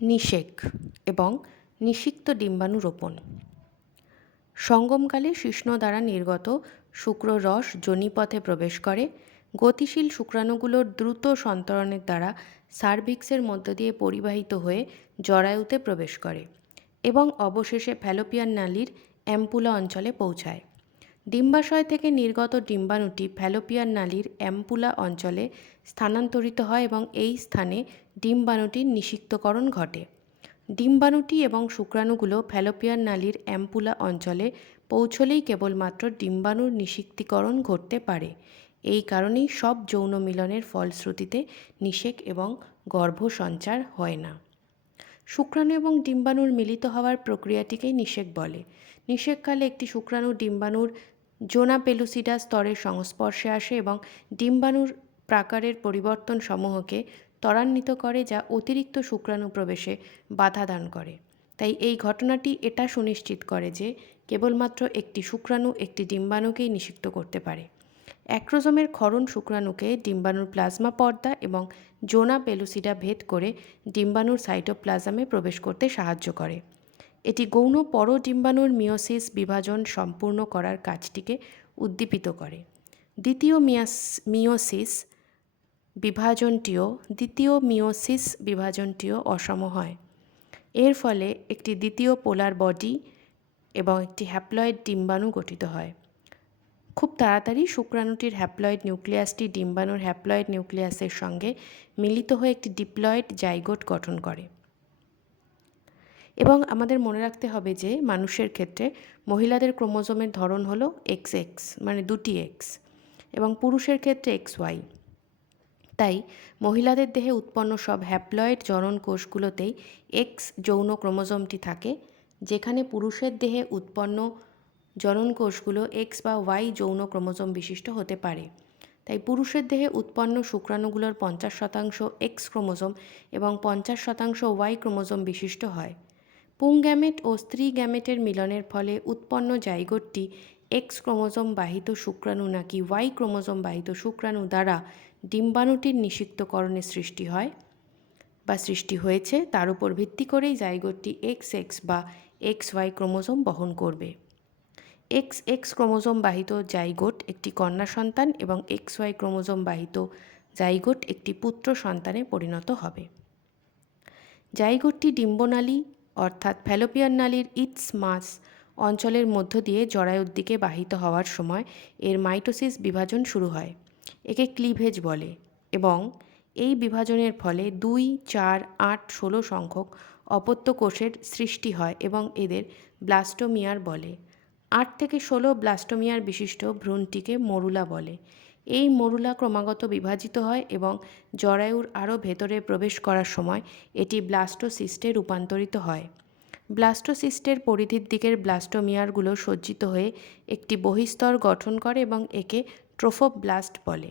নিষেক এবং নিষিক্ত ডিম্বাণু রোপণ সঙ্গমকালে শিষ্ণ দ্বারা নির্গত শুক্ররস যোনিপথে প্রবেশ করে। গতিশীল শুক্রাণুগুলোর দ্রুত সন্তরণের দ্বারা সার্ভিক্সের মধ্য দিয়ে পরিবাহিত হয়ে জরায়ুতে প্রবেশ করে এবং অবশেষে ফ্যালোপিয়ান নালীর অ্যাম্পুলা অঞ্চলে পৌঁছায়। ডিম্বাশয় থেকে নির্গত ডিম্বাণুটি ফ্যালোপিয়ান নালীর অ্যাম্পুলা অঞ্চলে স্থানান্তরিত হয় এবং এই স্থানে ডিম্বাণুটির নিষিক্তকরণ ঘটে। ডিম্বাণুটি এবং শুক্রাণুগুলো ফ্যালোপিয়ান নালীর অ্যাম্পুলা অঞ্চলে পৌঁছলেই কেবলমাত্র ডিম্বাণুর নিষিক্তীকরণ ঘটতে পারে। এই কারণেই সব যৌন মিলনের ফলশ্রুতিতে নিষেক এবং গর্ভ সঞ্চার হয় না। শুক্রাণু এবং ডিম্বাণুর মিলিত হওয়ার প্রক্রিয়াটিকেই নিষেক বলে। নিষেককালে একটি শুক্রাণু ডিম্বাণুর জোনা পেলুসিডা স্তরের সংস্পর্শে আসে এবং ডিম্বাণুর প্রাকারের পরিবর্তন সমূহকে ত্বরান্বিত করে যা অতিরিক্ত শুক্রাণু প্রবেশে বাধা দান করে। তাই এই ঘটনাটি এটা সুনিশ্চিত করে যে কেবলমাত্র একটি শুক্রাণু একটি ডিম্বাণুকেই নিষিক্ত করতে পারে। অ্যাক্রোজোমের ক্ষরণ শুক্রাণুকে ডিম্বাণুর প্লাজমা পর্দা এবং জোনা পেলুসিডা ভেদ করে ডিম্বাণুর সাইটোপ্লাজমে প্রবেশ করতে সাহায্য করে। এটি গৌণ পরডিম্বাণুর মিওসিস বিভাজন সম্পূর্ণ করার কাজটিকে উদ্দীপিত করে। দ্বিতীয় মিয়াস মিওসিস বিভাজনটিও, দ্বিতীয় মিওসিস বিভাজনটিও অসম হয়। এর ফলে একটি দ্বিতীয় পোলার বডি এবং একটি হ্যাপ্লয়েড ডিম্বাণু গঠিত হয়। খুব তাড়াতাড়ি শুক্রাণুটির হ্যাপ্লয়েড নিউক্লিয়াসটি ডিম্বাণুর হ্যাপ্লয়েড নিউক্লিয়াসের সঙ্গে মিলিত হয়ে একটি ডিপ্লয়েড জাইগোট গঠন করে। এবং আমাদের মনে রাখতে হবে যে মানুষের ক্ষেত্রে মহিলাদের ক্রোমোজোমের ধরন হলো এক্স এক্স মানে দুটি এক্স, এবং পুরুষের ক্ষেত্রে এক্স ওয়াই। তাই মহিলাদের দেহে উৎপন্ন সব হ্যাপ্লয়েড জনন কোষগুলোতেই এক্স যৌন ক্রোমোজোমটি থাকে, যেখানে পুরুষের দেহে উৎপন্ন জনন কোষগুলো এক্স বা ওয়াই যৌন ক্রোমোজোম বিশিষ্ট হতে পারে। তাই পুরুষের দেহে উৎপন্ন শুক্রাণুগুলোর পঞ্চাশ শতাংশ এক্স ক্রোমোজোম এবং পঞ্চাশ শতাংশ ওয়াই ক্রোমোজোম বিশিষ্ট হয়। পুং গ্যামেট ও স্ত্রী গ্যামেটের মিলনের ফলে উৎপন্ন জাইগোটটি এক্স ক্রোমোজোম বাহিত শুক্রাণু নাকি ওয়াই ক্রোমোজোম বাহিত শুক্রাণু দ্বারা ডিম্বাণুটির নিষিক্তকরণের সৃষ্টি হয় বা সৃষ্টি হয়েছে, তার উপর ভিত্তি করেই জাইগোটটি এক্স এক্স বা এক্স ওয়াই ক্রোমোজোম বহন করবে। এক্স এক্স ক্রোমোজোম বাহিত জাইগোট একটি কন্যা সন্তান এবং এক্স ওয়াই ক্রোমোজোম বাহিত জাইগোট একটি পুত্র সন্তানে পরিণত হবে। জাইগোটটি ডিম্বনালী অর্থাৎ ফ্যালোপিয়ান নালীর ইটস মাস অঞ্চলের মধ্য দিয়ে জরায়ুর দিকে বাহিত হওয়ার সময় এর মাইটোসিস বিভাজন শুরু হয়, একে ক্লিভেজ বলে এবং এই বিভাজনের ফলে দুই, চার, আট, ষোলো সংখ্যক অপত্য কোষের সৃষ্টি হয় এবং এদের ব্লাস্টোমিয়ার বলে। আট থেকে ষোলো ব্লাস্টোমিয়ার বিশিষ্ট ভ্রূণটিকে মরুলা বলে। এই মরুলা ক্রমাগত বিভাজিত হয় এবং জরায়ুর আরও ভেতরে প্রবেশ করার সময় এটি ব্লাস্টোসিস্টে রূপান্তরিত হয়। ব্লাস্টোসিস্টের পরিধির দিকের ব্লাস্টোমিয়ারগুলো সজ্জিত হয়ে একটি বহিস্তর গঠন করে এবং একে ট্রোফোব্লাস্ট বলে।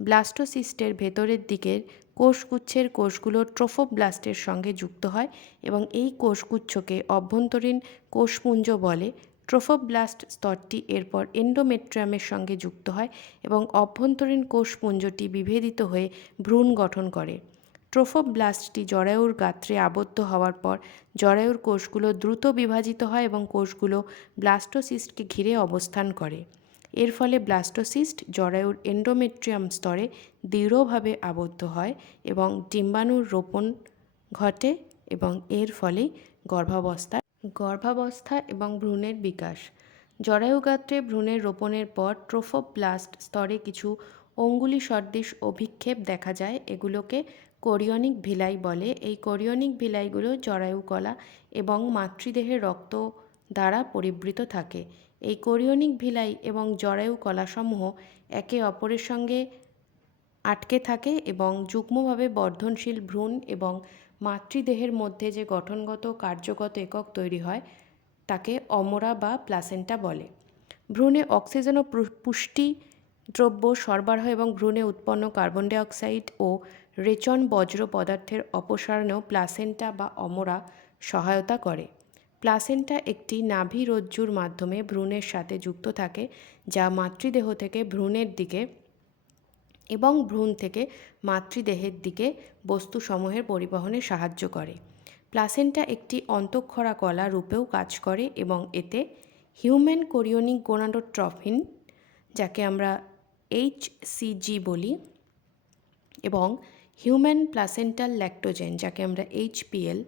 ব্লাস্টোসিস্টের ভেতরের দিকের কোষগুচ্ছের কোষগুলো ট্রোফোব্লাস্টের সঙ্গে যুক্ত হয় এবং এই কোষগুচ্ছকে অভ্যন্তরীণ কোষপুঞ্জ বলে। ট্রোফোব্লাস্ট স্তরটি এরপর এন্ডোমেট্রিয়ামের সঙ্গে যুক্ত হয় এবং অভ্যন্তরীণ কোষপুঞ্জটি বিভেদিত হয়ে ভ্রূণ গঠন করে। ট্রোফোব্লাস্টটি জরায়ুর গাত্রে আবদ্ধ হওয়ার পর জরায়ুর কোষগুলো দ্রুত বিভাজিত হয় এবং কোষগুলো ব্লাস্টোসিস্টকে ঘিরে অবস্থান করে। এর ফলে ব্লাস্টোসিস্ট জরায়ুর এন্ডোমেট্রিয়াম স্তরে দৃঢ়ভাবে আবদ্ধ হয় এবং ডিম্বাণুর রোপণ ঘটে এবং এর ফলেই গর্ভাবস্থা গর্ভাবস্থা এবং ভ্রূণের বিকাশ। জরায়ুগাত্রে ভ্রূণের রোপণের পর ট্রোফোপ্লাস্ট স্তরে কিছু অঙ্গুলি সদৃশ অভিক্ষেপ দেখা যায়, এগুলোকে কোরিয়নিক ভিলাই বলে। এই কোরিয়নিক ভিলাইগুলো জরায়ু কলা এবং মাতৃদেহের রক্ত দ্বারা পরিবৃত থাকে। এই কোরিয়নিক ভিলাই এবং জরায়ু কলাসমূহ একে অপরের সঙ্গে আটকে থাকে এবং যুগ্মভাবে বর্ধনশীল ভ্রূণ এবং মাতৃদেহের মধ্যে যে গঠনগত কার্যগত একক তৈরি হয়, তাকে অমরা বা প্লাসেন্টা বলে। ভ্রূণে অক্সিজেন ও পুষ্টি দ্রব্য সরবরাহ এবং ভ্রূণে উৎপন্ন কার্বন ডাইঅক্সাইড ও রেচন বজ্র পদার্থের অপসারণেও প্লাসেন্টা বা অমরা সহায়তা করে। প্লাসেন্টা একটি নাভি রজ্জুর মাধ্যমে ভ্রূণের সাথে যুক্ত থাকে, যা মাতৃদেহ থেকে ভ্রূণের দিকে এবং ভ্রূণ থেকে মাতৃদেহের দিকে বস্তুসমূহের পরিবহনে সাহায্য করে। প্লাসেন্টা একটি অন্তঃক্ষরা কলা রূপেও কাজ করে এবং এতে হিউম্যান কোরিওনিক গোনাডোট্রফিন, যাকে আমরা এইচসিজি বলি, এবং হিউম্যান প্লাসেন্টাল ল্যাক্টোজেন, যাকে আমরা এইচপিএল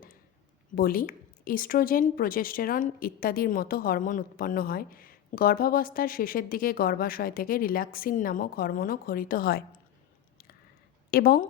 বলি। ইস্ট্রোজেন, প্রোজেস্টেরন ইত্যাদির মতো হরমোন উৎপন্ন হয়। গর্ভাবস্থার শেষের দিকে গর্ভাশয় থেকে রিল্যাক্সিন নামক হরমোনও খরিত হয়। এবং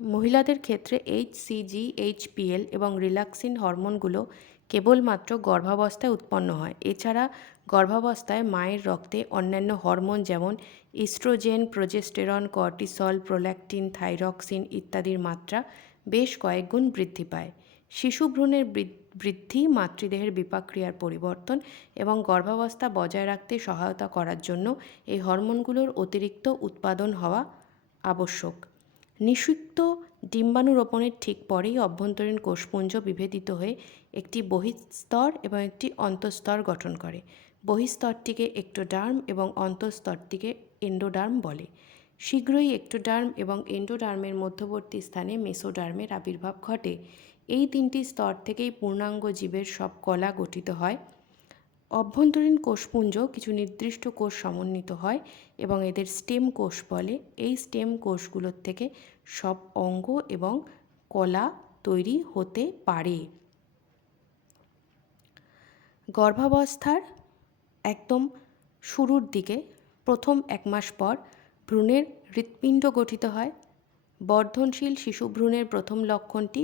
মহিলাদের ক্ষেত্রে এইচসিজি এইচপিএল এবং রিল্যাক্সিন হরমোনগুলো কেবলমাত্র গর্ভাবস্থায় উৎপন্ন হয়। এছাড়া গর্ভাবস্থায় মায়ের রক্তে অন্যান্য হরমোন যেমন oestrogen, progesterone, cortisol, prolactin, thyroxine ইত্যাদির মাত্রা বেশ কয়েক গুণ বৃদ্ধি পায়। শিশু ভ্রূণের বৃদ্ধি, মাতৃদেহের বিপাক্রিয়ার পরিবর্তন এবং গর্ভাবস্থা বজায় রাখতে সহায়তা করার জন্য এই হরমোনগুলোর অতিরিক্ত উৎপাদন হওয়া আবশ্যক। নিষিক্ত ডিম্বাণু রোপণের ঠিক পরেই অভ্যন্তরীণ কোষপুঞ্জ বিভেদিত হয়ে একটি বহিস্তর এবং একটি অন্তঃস্তর গঠন করে। বহিস্তরটিকে একটোডার্ম এবং অন্তঃস্তরটিকে এন্ডোডার্ম বলে। শীঘ্রই একটোডার্ম এবং এন্ডোডার্মের মধ্যবর্তী স্থানে মেসোডার্মের আবির্ভাব ঘটে। এই তিনটি স্তর থেকেই পূর্ণাঙ্গ জীবের সব কলা গঠিত হয়। অভ্যন্তরীণ কোষপুঞ্জ কিছু নির্দিষ্ট কোষ সমন্বিত হয় এবং এদের স্টেম কোষ বলে। এই স্টেম কোষগুলোর থেকে সব অঙ্গ এবং কলা তৈরি হতে পারে। গর্ভাবস্থার একদম শুরুর দিকে, প্রথম এক মাস পর ভ্রূণের হৃৎপিণ্ড গঠিত হয়। বর্ধনশীল শিশু ভ্রূণের প্রথম লক্ষণটি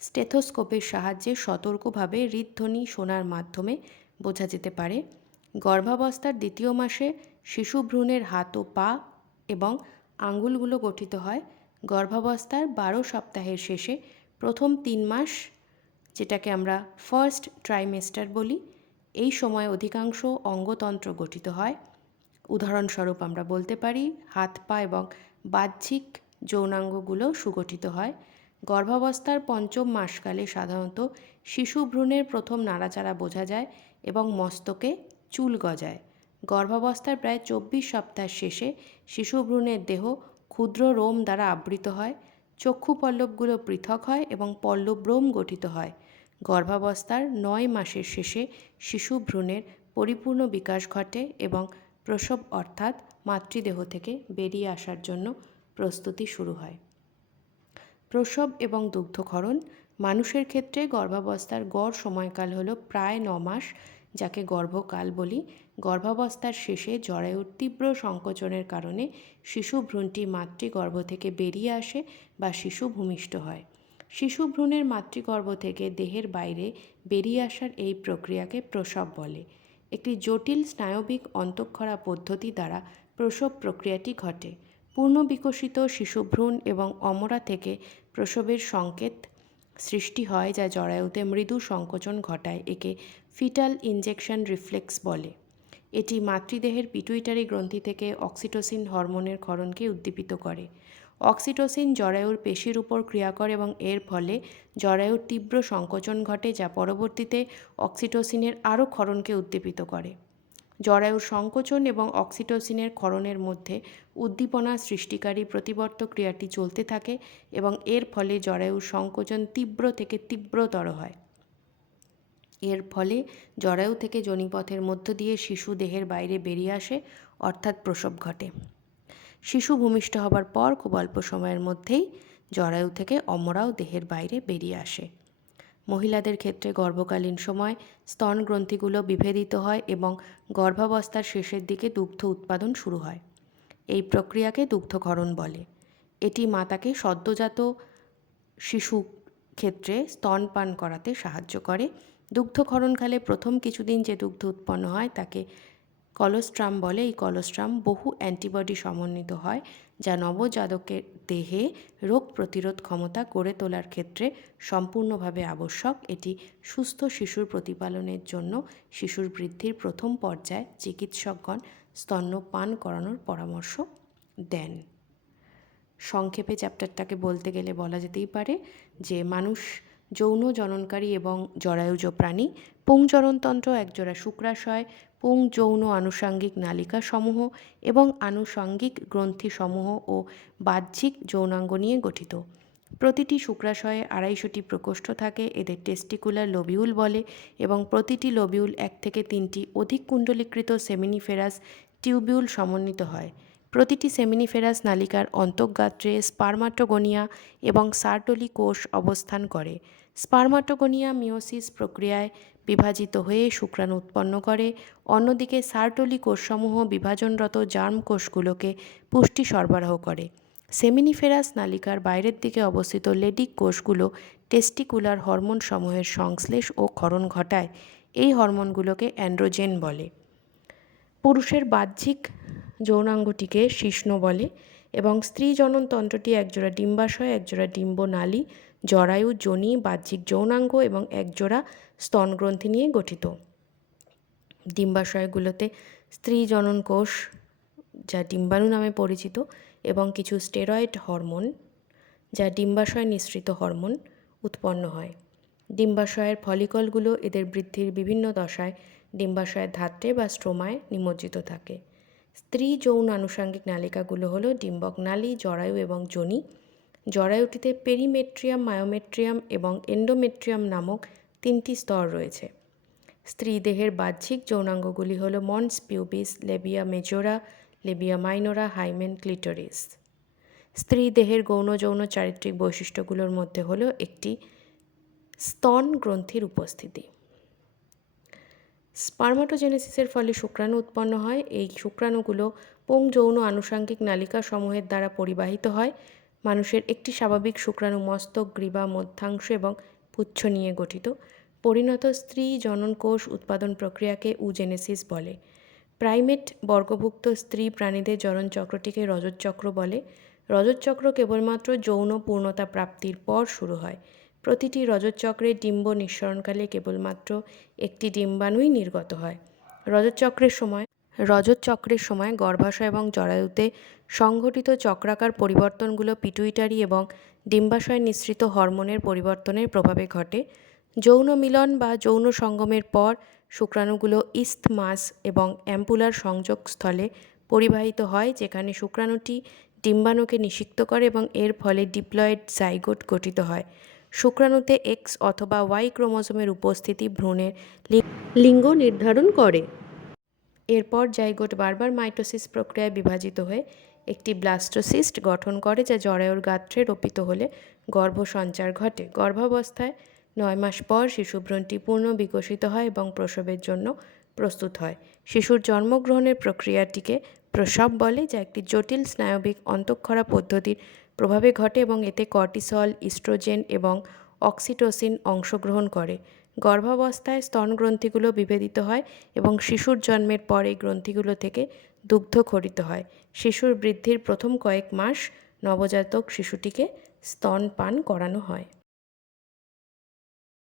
স্টেথোস্কোপের সাহায্যে সতর্কভাবে হৃদধ্বনি শোনার মাধ্যমে বোঝা যেতে পারে। গর্ভাবস্থার দ্বিতীয় মাসে শিশু ভ্রূণের হাত ও পা এবং আঙ্গুলগুলো গঠিত হয়। গর্ভাবস্থার বারো সপ্তাহের শেষে প্রথম তিন মাস, যেটাকে আমরা ফার্স্ট ট্রাইমেস্টার বলি, এই সময় অধিকাংশ অঙ্গতন্ত্র গঠিত হয়। উদাহরণস্বরূপ আমরা বলতে পারি, হাত পা এবং বাহ্যিক যৌনাঙ্গগুলো সুগঠিত হয়। গর্ভাবস্থার পঞ্চম মাসকালে সাধারণত শিশু ভ্রূণের প্রথম নাড়াচাড়া বোঝা যায় এবং মস্তকে চুল গজায়। গর্ভাবস্থার প্রায় চব্বিশ সপ্তাহ শেষে শিশু ভ্রূণের দেহ ক্ষুদ্র রোম দ্বারা আবৃত হয়, চক্ষু পল্লবগুলো পৃথক হয় এবং পল্লব্রোম গঠিত হয়। গর্ভাবস্থার নয় মাসের শেষে শিশু ভ্রূণের পরিপূর্ণ বিকাশ ঘটে এবং প্রসব অর্থাৎ মাতৃদেহ থেকে বেরিয়ে আসার জন্য প্রস্তুতি শুরু হয়। প্রসব এবং দুগ্ধকরণ মানুষের ক্ষেত্রে গর্ভাবস্থার গড় সময়কাল হলো প্রায় ন মাস, যাকে গর্ভকাল বলি। গর্ভাবস্থার শেষে জরায়ুর তীব্র সংকোচনের কারণে শিশু ভ্রূণটি মাতৃগর্ভ থেকে বেরিয়ে আসে বা শিশু ভূমিষ্ঠ হয়। শিশু ভ্রূণের মাতৃগর্ভ থেকে দেহের বাইরে বেরিয়ে আসার এই প্রক্রিয়াকে প্রসব বলে। একটি জটিল স্নায়বিক অন্তঃক্ষরা পদ্ধতি দ্বারা প্রসব প্রক্রিয়াটি ঘটে। পূর্ণ বিকশিত শিশুভ্রূণ এবং অমরা থেকে প্রসবের সংকেত সৃষ্টি হয় যা জরায়ুতে মৃদু সংকোচন ঘটায়, একে ফিটাল ইনজেকশন রিফ্লেক্স বলে। এটি মাতৃদেহের পিটুইটারি গ্রন্থি থেকে অক্সিটোসিন হরমোনের ক্ষরণকে উদ্দীপিত করে। অক্সিটোসিন জরায়ুর পেশির উপর ক্রিয়া করে এবং এর ফলে জরায়ুর তীব্র সংকোচন ঘটে, যা পরবর্তীতে অক্সিটোসিনের আরও ক্ষরণকে উদ্দীপিত করে। জরায়ুর সংকোচন এবং অক্সিটোসিনের ক্ষরণের মধ্যে উদ্দীপনা সৃষ্টিকারী প্রতিবর্ত ক্রিয়াটি চলতে থাকে এবং এর ফলে জরায়ুর সংকোচন তীব্র থেকে তীব্রতর হয়। এর ফলে জরায়ু থেকে জনিপথের মধ্য দিয়ে শিশু দেহের বাইরে বেরিয়ে আসে, অর্থাৎ প্রসব ঘটে। শিশু ভূমিষ্ঠ হবার পর খুব অল্প সময়ের মধ্যেই জরায়ু থেকে অমরাও দেহের বাইরে বেরিয়ে আসে। মহিলাদের ক্ষেত্রে গর্ভকালীন সময় স্তন গ্রন্থিগুলো বিভেদিত হয় এবং গর্ভাবস্থার শেষের দিকে দুগ্ধ উৎপাদন শুরু হয়। এই প্রক্রিয়াকে দুগ্ধকরণ বলে। এটি মাতাকে সদ্যজাত শিশু ক্ষেত্রে স্তনপান করাতে সাহায্য করে। দুগ্ধক্ষরণকালে প্রথম কিছুদিন যে দুগ্ধ উৎপন্ন হয় তাকে কলোস্ট্রাম বলে, এই কলোস্ট্রাম বহু অ্যান্টিবডি সমন্বিত হয় যা নবজাতকের দেহে রোগ প্রতিরোধ ক্ষমতা গড়ে তোলার ক্ষেত্রে সম্পূর্ণভাবে আবশ্যক। এটি সুস্থ শিশুর প্রতিপালনের জন্য শিশুর বৃদ্ধির প্রথম পর্যায়ে চিকিৎসকগণ স্তন্যপান করানোর পরামর্শ দেন। সংক্ষেপে চ্যাপ্টারটাকে বলতে গেলে বলা যেতেই পারে যে, মানুষ যৌন জননকারী এবং জরায়ুজ প্রাণী পুংজননতন্ত্র একজোড়া শুক্রাশয়, পুং যৌন আনুষাঙ্গিক নালিকা সমূহ এবং আনুষঙ্গিক গ্রন্থি সমূহ ও বাহ্যিক যৌনাঙ্গ নিয়ে গঠিত। প্রতিটি শুক্রাশয়ে আড়াইশোটি প্রকোষ্ঠ থাকে, এদের টেস্টিকুলার লোবিউল বলে এবং প্রতিটি লোবিউল এক থেকে তিনটি অধিক কুণ্ডলীকৃত সেমিনিফেরাস টিউবিউল সমন্বিত হয়। প্রতিটি সেমিনিফেরাস নালিকার অন্তঃগাত্রে স্পার্মাটোগোনিয়া এবং সার্টলি কোষ অবস্থান করে। স্পার্মাটোগোনিয়া মিওসিস প্রক্রিয়ায় বিভাজিত হয়ে শুক্রাণু উৎপন্ন করে। অন্যদিকে সার্টলি কোষসমূহ বিভাজনরত জার্ম কোষগুলোকে পুষ্টি সরবরাহ করে। সেমিনিফেরাস নালিকার বাইরের দিকে অবস্থিত লেডিক কোষগুলো টেস্টিকুলার হরমোন সমূহের সংশ্লেষ ও ক্ষরণ ঘটায়। এই হরমোনগুলোকে অ্যান্ড্রোজেন বলে। পুরুষের বাহ্যিক যৌনাঙ্গটিকে শিশ্ন বলে এবং স্ত্রী জননতন্ত্রটি একজোড়া ডিম্বাশয়, একজোড়া ডিম্বনালী, জরায়ু, যোনি, বাহ্যিক যৌনাঙ্গ এবং একজোড়া স্তনগ্রন্থি নিয়ে গঠিত। ডিম্বাশয়গুলোতে স্ত্রী জনন কোষ যা ডিম্বাণু নামে পরিচিত, এবং কিছু স্টেরয়েড হরমোন, যা ডিম্বাশয় নিঃসৃত হরমোন, উৎপন্ন হয়। ডিম্বাশয়ের ফলিকলগুলো এদের বৃদ্ধির বিভিন্ন দশায় ডিম্বাশয়ের ধাত্রে বা স্ট্রোমায় নিমজ্জিত থাকে। স্ত্রী যৌন আনুষাঙ্গিক নালিকাগুলো হলো ডিম্বক নালী, জরায়ু এবং যোনি। জরায়ুটিতে পেরিমেট্রিয়াম, মায়োমেট্রিয়াম এবং এন্ডোমেট্রিয়াম নামক তিনটি স্তর রয়েছে। স্ত্রী দেহের বাহ্যিক যৌনাঙ্গগুলি হল mons, pubis, labia majora, labia minora, hymen, clitoris. স্ত্রী দেহের গৌণ যৌন চারিত্রিক বৈশিষ্ট্যগুলোর মধ্যে হলো একটি স্তন গ্রন্থির উপস্থিতি। স্পার্মাটোজেনেসিসের ফলে শুক্রাণু উৎপন্ন হয়। এই শুক্রাণুগুলো পোং যৌন আনুষাঙ্গিক নালিকা সমূহের দ্বারা পরিবাহিত হয়। মানুষের একটি স্বাভাবিক শুক্রাণু মস্তক, গ্রীবা, মধ্যাংশ এবং পুচ্ছ নিয়ে গঠিত। পরিণত স্ত্রী জনন কোষ উৎপাদন প্রক্রিয়াকে উজেনেসিস বলে। প্রাইমেট বর্গভুক্ত স্ত্রী প্রাণীদের জনন চক্রটিকে রজত চক্র বলে। রজত চক্র কেবলমাত্র যৌন পূর্ণতা প্রাপ্তির পর শুরু হয়। প্রতিটি রজত চক্রের ডিম্ব নিঃসরণকালে কেবলমাত্র একটি ডিম্বাণুই নির্গত হয়। রজত চক্রের সময় রজত চক্রের সময় গর্ভাশয় এবং জরায়ুতে সংঘটিত চক্রাকার পরিবর্তনগুলো পিটুইটারি এবং ডিম্বাশয় নিঃসৃত হরমোনের পরিবর্তনের প্রভাবে ঘটে। যৌন মিলন বা যৌন সঙ্গমের পর শুক্রাণুগুলো ইস্থমাস এবং অ্যাম্পুলার সংযোগস্থলে পরিবাহিত হয়, যেখানে শুক্রাণুটি ডিম্বাণুকে নিষিক্ত করে এবং এর ফলে ডিপ্লয়েড জাইগোট গঠিত হয়। শুক্রাণুতে এক্স অথবা ওয়াই ক্রোমোজোমের উপস্থিতি ভ্রূণের লিঙ্গ নির্ধারণ করে। এরপর জাইগোট বারবার মাইটোসিস প্রক্রিয়ায় বিভাজিত হয়ে একটি ব্লাস্টোসিস্ট গঠন করে যা জরায়ুর গাত্রে রোপিত হলে গর্ভসঞ্চার ঘটে। গর্ভাবস্থায় নয় মাস পর শিশুভ্রূণটি পূর্ণ বিকশিত হয় এবং প্রসবের জন্য প্রস্তুত হয়। শিশুর জন্মগ্রহণের প্রক্রিয়াটিকে প্রসব বলে, যা একটি জটিল স্নায়বিক অন্তঃক্ষরা পদ্ধতির প্রভাবে ঘটে এবং এতে কর্টিসল, ইস্ট্রোজেন এবং অক্সিটোসিন অংশগ্রহণ করে। গর্ভাবস্থায় স্তনগ্রন্থিগুলো বিভেদিত হয় এবং শিশুর জন্মের পর এই গ্রন্থিগুলো থেকে দুগ্ধ খরিত হয়। শিশুর বৃদ্ধির প্রথম কয়েক মাস নবজাতক শিশুটিকে স্তন পান করানো হয়।